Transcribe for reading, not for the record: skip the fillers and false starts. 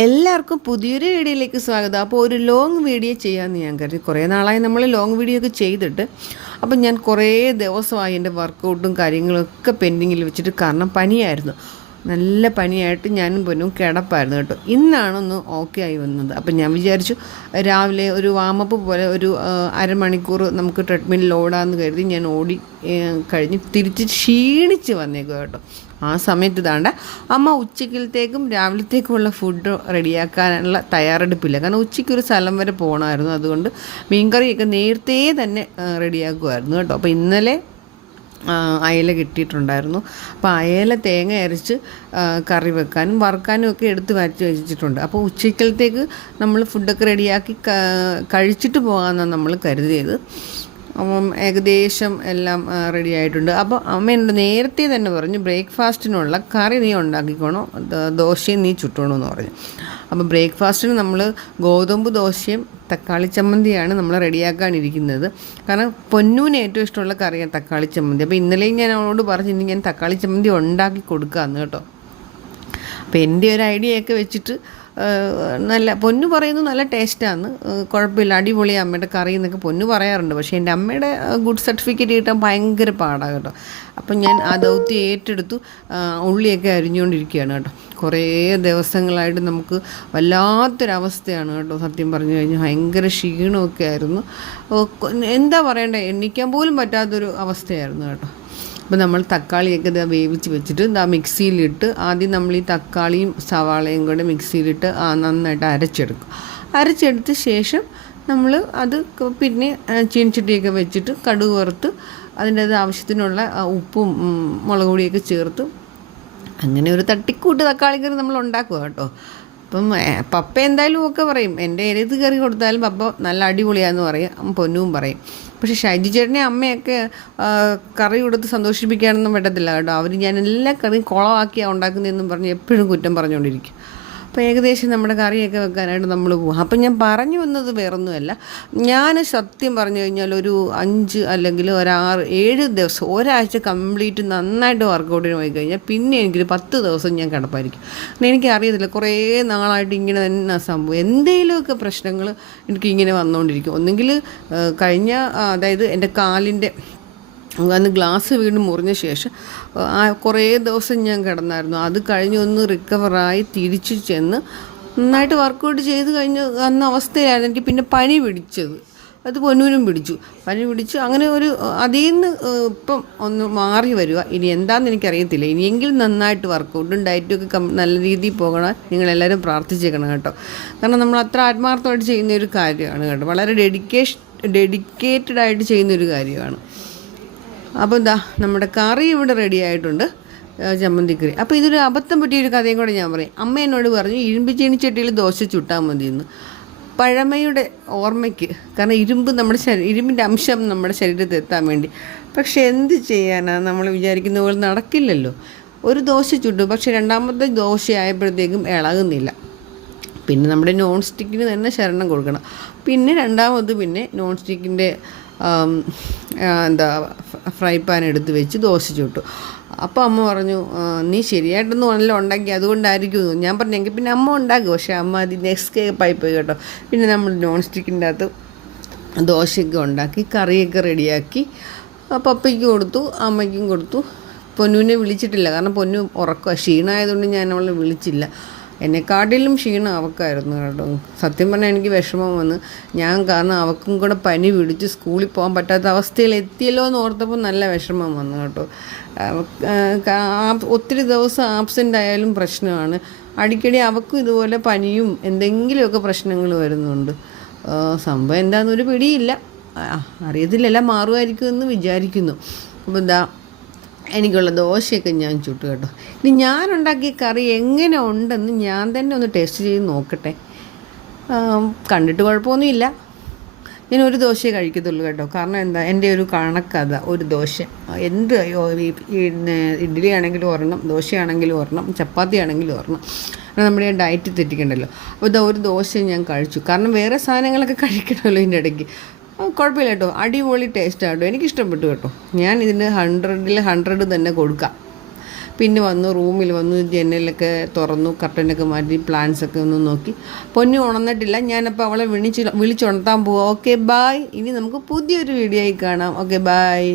എല്ലാവർക്കും പുതിയൊരു വീഡിയോയിലേക്ക് സ്വാഗതം. അപ്പോൾ ഒരു ലോങ് വീഡിയോ ചെയ്യാമെന്ന് ഞാൻ കരുതി. കുറേ നാളായി നമ്മൾ ലോങ് വീഡിയോ ഒക്കെ ചെയ്തിട്ട്. അപ്പം ഞാൻ കുറേ ദിവസമായി എൻ്റെ വർക്കൗട്ടും കാര്യങ്ങളൊക്കെ പെൻഡിങ്ങിൽ വെച്ചിട്ട്, കാരണം പനിയായിരുന്നു, നല്ല പനിയായിട്ട് ഞാനും പൊന്നും കിടപ്പായിരുന്നു കേട്ടോ. ഇന്നാണൊന്ന് ഓക്കെ ആയി വന്നത്. അപ്പം ഞാൻ വിചാരിച്ചു രാവിലെ ഒരു വാമപ്പ് പോലെ ഒരു അരമണിക്കൂർ നമുക്ക് ട്രെഡ്മില്ലിൽ ഓടാമെന്ന് കരുതി ഞാൻ ഓടി കഴിഞ്ഞ് തിരിച്ച് ക്ഷീണിച്ച് വന്നേക്കും കേട്ടോ. ആ സമയത്ത് ഇതാണ്ട് അമ്മ ഉച്ചക്കലത്തേക്കും രാവിലത്തേക്കുമുള്ള ഫുഡ് റെഡിയാക്കാനുള്ള തയ്യാറെടുപ്പില്ല, കാരണം ഉച്ചയ്ക്കൊരു സ്ഥലം വരെ പോകണമായിരുന്നു. അതുകൊണ്ട് മീൻകറിയൊക്കെ നേരത്തെ തന്നെ റെഡിയാക്കുമായിരുന്നു കേട്ടോ. അപ്പോൾ ഇന്നലെ അയല കിട്ടിയിട്ടുണ്ടായിരുന്നു. അപ്പോൾ അയല തേങ്ങ അരച്ച് കറി വെക്കാനും വറുക്കാനും ഒക്കെ എടുത്ത് വരച്ച് വെച്ചിട്ടുണ്ട്. അപ്പോൾ ഉച്ചക്കലത്തേക്ക് നമ്മൾ ഫുഡൊക്കെ റെഡിയാക്കി കഴിച്ചിട്ട് പോകാമെന്നാണ് നമ്മൾ കരുതിയത്. അപ്പം ഏകദേശം എല്ലാം റെഡി ആയിട്ടുണ്ട്. അപ്പോൾ അമ്മ എന്നോട് നേരത്തെ തന്നെ പറഞ്ഞു, ബ്രേക്ക്ഫാസ്റ്റിനുള്ള കറി നീ ഉണ്ടാക്കിക്കോണോ, ദോശയും നീ ചുട്ടോണമെന്ന് പറഞ്ഞു. അപ്പോൾ ബ്രേക്ക്ഫാസ്റ്റിന് നമ്മൾ ഗോതമ്പ് ദോശയും തക്കാളി ചമ്മന്തിയാണ് നമ്മൾ റെഡിയാക്കാനിരിക്കുന്നത്. കാരണം പൊന്നൂന് ഏറ്റവും ഇഷ്ടമുള്ള കറിയാണ് തക്കാളി ചമ്മന്തി. അപ്പോൾ ഇന്നലെയും ഞാൻ അവളോട് പറഞ്ഞു ഇനി ഞാൻ തക്കാളി ചമ്മന്തി ഉണ്ടാക്കി കൊടുക്കാമെന്ന് കേട്ടോ. അപ്പോൾ എൻ്റെ ഒരു ഐഡിയയൊക്കെ വെച്ചിട്ട് നല്ല പൊന്നു പറയുന്നു, നല്ല ടേസ്റ്റാണ്, കുഴപ്പമില്ല, അടിപൊളി അമ്മയുടെ കറി എന്നൊക്കെ പൊന്നു പറയാറുണ്ട്. പക്ഷേ എൻ്റെ അമ്മയുടെ ഗുഡ് സർട്ടിഫിക്കറ്റ് കിട്ടാൻ ഭയങ്കര പാടാണ് കേട്ടോ. അപ്പം ഞാൻ ആ ദൗത്യം ഏറ്റെടുത്തു. ഉള്ളിയൊക്കെ അരിഞ്ഞുകൊണ്ടിരിക്കുകയാണ് കേട്ടോ. കുറേ ദിവസങ്ങളായിട്ട് നമുക്ക് വല്ലാത്തൊരവസ്ഥയാണ് കേട്ടോ. സത്യം പറഞ്ഞു കഴിഞ്ഞാൽ ഭയങ്കര ക്ഷീണമൊക്കെ ആയിരുന്നു. എന്താ പറയണ്ടേ, എണ്ണിക്കാൻ പോലും പറ്റാത്തൊരു അവസ്ഥയായിരുന്നു കേട്ടോ. അപ്പോൾ നമ്മൾ തക്കാളിയൊക്കെ വേവിച്ച് വെച്ചിട്ട് മിക്സിയിലിട്ട് ആദ്യം നമ്മൾ ഈ തക്കാളിയും സവാളയും കൂടെ മിക്സിയിലിട്ട് നന്നായിട്ട് അരച്ചെടുത്ത ശേഷം നമ്മൾ അത് പിന്നെ ചീനിച്ചട്ടിയൊക്കെ വെച്ചിട്ട് കടുക് വറുത്ത് അതിൻ്റെ ആവശ്യത്തിനുള്ള ഉപ്പും മുളക് പൊടിയൊക്കെ ചേർത്ത് അങ്ങനെ ഒരു തട്ടിക്കൂട്ട് തക്കാളി കറി നമ്മൾ ഉണ്ടാക്കുക കേട്ടോ. അപ്പം പപ്പ എന്തായാലും ഒക്കെ പറയും, എൻ്റെ ഏത് കറി കൊടുത്താലും പപ്പ നല്ല അടിപൊളിയാന്ന് പറയും, പൊന്നും പറയും. പക്ഷേ ഷൈജി ചേട്ടനെ അമ്മയൊക്കെ കറി കൊടുത്ത് സന്തോഷിപ്പിക്കാനൊന്നും പറ്റത്തില്ല കേട്ടോ. അവർ ഞാൻ എല്ലാ കറിയും കുളമാക്കിയാണ് ഉണ്ടാക്കുന്നതെന്നും പറഞ്ഞ് എപ്പോഴും കുറ്റം പറഞ്ഞുകൊണ്ടിരിക്കും. അപ്പോൾ ഏകദേശം നമ്മുടെ കറിയൊക്കെ വെക്കാനായിട്ട് നമ്മൾ പോകും. അപ്പം ഞാൻ പറഞ്ഞു വന്നത് വേറൊന്നുമല്ല, ഞാൻ സത്യം പറഞ്ഞു കഴിഞ്ഞാൽ ഒരു 5 അല്ലെങ്കിൽ 7 ദിവസം, ഒരാഴ്ച കംപ്ലീറ്റ് നന്നായിട്ട് വർക്കൗട്ടിന് പോയി കഴിഞ്ഞാൽ പിന്നെ എനിക്കൊരു 10 ദിവസം ഞാൻ കിടപ്പായിരിക്കും. എനിക്കറിയത്തില്ല, കുറേ നാളായിട്ട് ഇങ്ങനെ തന്നെ സംഭവം, എന്തെങ്കിലുമൊക്കെ പ്രശ്നങ്ങൾ എനിക്കിങ്ങനെ വന്നുകൊണ്ടിരിക്കും. ഒന്നെങ്കിൽ അതായത് എൻ്റെ കാലിൻ്റെ അന്ന് ഗ്ലാസ് വീണ് മുറിഞ്ഞ ശേഷം കുറേ ദിവസം ഞാൻ കിടന്നായിരുന്നു. അത് കഴിഞ്ഞ് ഒന്ന് റിക്കവറായി തിരിച്ചു ചെന്ന് നന്നായിട്ട് വർക്കൗട്ട് ചെയ്ത് കഴിഞ്ഞ് അന്ന അവസ്ഥയിലായിരുന്നു എനിക്ക് പിന്നെ പനി പിടിച്ചത്. അത് പൊന്നൂരും പനി പിടിച്ചു. അങ്ങനെ ഒരു അതിൽ നിന്ന് ഇപ്പം ഒന്ന് മാറി വരിക. ഇനി എന്താണെന്ന് എനിക്കറിയത്തില്ല. ഇനിയെങ്കിലും നന്നായിട്ട് വർക്കൗട്ടും ഡയറ്റും ഒക്കെ നല്ല രീതിയിൽ പോകണം. നിങ്ങളെല്ലാവരും പ്രാർത്ഥിച്ചേക്കണം കേട്ടോ. കാരണം നമ്മൾ അത്ര ആത്മാർത്ഥമായിട്ട് ചെയ്യുന്നൊരു കാര്യമാണ് കേട്ടോ. വളരെ ഡെഡിക്കേറ്റഡായിട്ട് ചെയ്യുന്നൊരു കാര്യമാണ്. അപ്പോൾ നമ്മുടെ കറി ഇവിടെ റെഡി ആയിട്ടുണ്ട്, ചമ്മന്തിക്കറി. അപ്പോൾ ഇതൊരു അബദ്ധം പറ്റിയൊരു കഥയും കൂടെ ഞാൻ പറയും. അമ്മ എന്നോട് പറഞ്ഞു ഇരുമ്പ് ചീനിച്ചട്ടിയിൽ ദോശ ചുട്ടാൽ മതിയെന്ന്. പഴമയുടെ ഓർമ്മയ്ക്ക്, കാരണം ഇരുമ്പിൻ്റെ അംശം നമ്മുടെ ശരീരത്തിൽ എത്താൻ വേണ്ടി. പക്ഷെ എന്ത് ചെയ്യാനാണ്, നമ്മൾ വിചാരിക്കുന്ന പോലെ നടക്കില്ലല്ലോ. ഒരു ദോശ ചുട്ടു, പക്ഷെ രണ്ടാമത്തെ ദോശ ആയപ്പോഴത്തേക്കും ഇളകുന്നില്ല. പിന്നെ നമ്മുടെ നോൺ സ്റ്റിക്കിന് തന്നെ ശരണം കൊടുക്കണം. പിന്നെ രണ്ടാമത് നോൺ സ്റ്റിക്കിൻ്റെ ഫ്രൈ പാൻ എടുത്ത് വെച്ച് ദോശ ചുട്ടു. അപ്പോൾ അമ്മ പറഞ്ഞു നീ ശരിയായിട്ടൊന്നും നല്ല ഉണ്ടാക്കി, അതുകൊണ്ടായിരിക്കും. ഞാൻ പറഞ്ഞെങ്കിൽ പിന്നെ അമ്മ ഉണ്ടാക്കും, പക്ഷേ അമ്മ അതിന് എസ്കേപ്പായി പോയി കേട്ടോ. പിന്നെ നമ്മൾ നോൺ സ്റ്റിക്കിൻ്റെ അകത്ത് ദോശയൊക്കെ ഉണ്ടാക്കി കറിയൊക്കെ റെഡിയാക്കി പപ്പയ്ക്ക് കൊടുത്തു, അമ്മയ്ക്കും കൊടുത്തു. പൊന്നുവിനെ വിളിച്ചിട്ടില്ല, കാരണം പൊന്നു ക്ഷീണമായതുകൊണ്ട് ഞാൻ അവളെ വിളിച്ചില്ല. എന്നെക്കാട്ടിലും ക്ഷീണം അവൾക്കായിരുന്നു കേട്ടോ. സത്യം പറഞ്ഞാൽ എനിക്ക് വിഷമം വന്ന്, കാരണം അവൾക്കും കൂടെ പനി പിടിച്ച് സ്കൂളിൽ പോകാൻ പറ്റാത്ത അവസ്ഥയിൽ എത്തിയല്ലോ എന്ന് ഓർത്തപ്പോൾ നല്ല വിഷമം വന്നു കേട്ടോ. ഒത്തിരി ദിവസം ആബ്സെൻ്റ് ആയാലും പ്രശ്നമാണ്. അടിക്കടി അവൾക്കും ഇതുപോലെ പനിയും എന്തെങ്കിലുമൊക്കെ പ്രശ്നങ്ങൾ വരുന്നുണ്ട്. സംഭവം എന്താണെന്നൊരു പിടിയില്ല, അറിയത്തില്ല, എല്ലാം മാറുമായിരിക്കുമെന്ന് വിചാരിക്കുന്നു. അപ്പോൾ എനിക്കുള്ള ദോശയൊക്കെ ഞാൻ ചുട്ടു കേട്ടോ. ഇനി ഞാനുണ്ടാക്കിയ കറി എങ്ങനെ ഉണ്ടെന്ന് ഞാൻ തന്നെ ഒന്ന് ടേസ്റ്റ് ചെയ്ത് നോക്കട്ടെ. കണ്ടിട്ട് കുഴപ്പമൊന്നുമില്ല. ഞാൻ ഒരു ദോശയെ കഴിക്കത്തുള്ളൂ കേട്ടോ. കാരണം എൻ്റെ ഒരു കണക്കഥ, ഒരു ദോശ ഇഡ്ഡലി ആണെങ്കിലും ഒരെണ്ണം, ദോശയാണെങ്കിലും ഒരെണ്ണം, ചപ്പാത്തി ആണെങ്കിലും ഒരെണ്ണം. നമ്മുടെ ഡയറ്റ് തെറ്റിക്കണ്ടല്ലോ. അപ്പോൾ ഒരു ദോശ ഞാൻ കഴിച്ചു. കാരണം വേറെ സാധനങ്ങളൊക്കെ കഴിക്കണമല്ലോ ഇതിൻ്റെ ഇടയ്ക്ക്. കുഴപ്പമില്ല കേട്ടോ, അടിപൊളി ടേസ്റ്റാണ് കേട്ടോ, എനിക്കിഷ്ടപ്പെട്ടു കേട്ടോ. ഞാൻ ഇതിന് 100ൽ 100 തന്നെ കൊടുക്കാം. പിന്നെ വന്നു റൂമിൽ വന്നു, ജനലൊക്കെ തുറന്നു, കർട്ടനൊക്കെ മാറ്റി, പ്ലാന്റ്സൊക്കെ ഒന്ന് നോക്കി. പൊന്നു ഉണർന്നിട്ടില്ല. ഞാനപ്പോൾ അവളെ വിളിച്ചുണർത്താൻ പോവാം. Okay bye. ഇനി നമുക്ക് പുതിയൊരു വീഡിയോ ആയി കാണാം. Okay bye.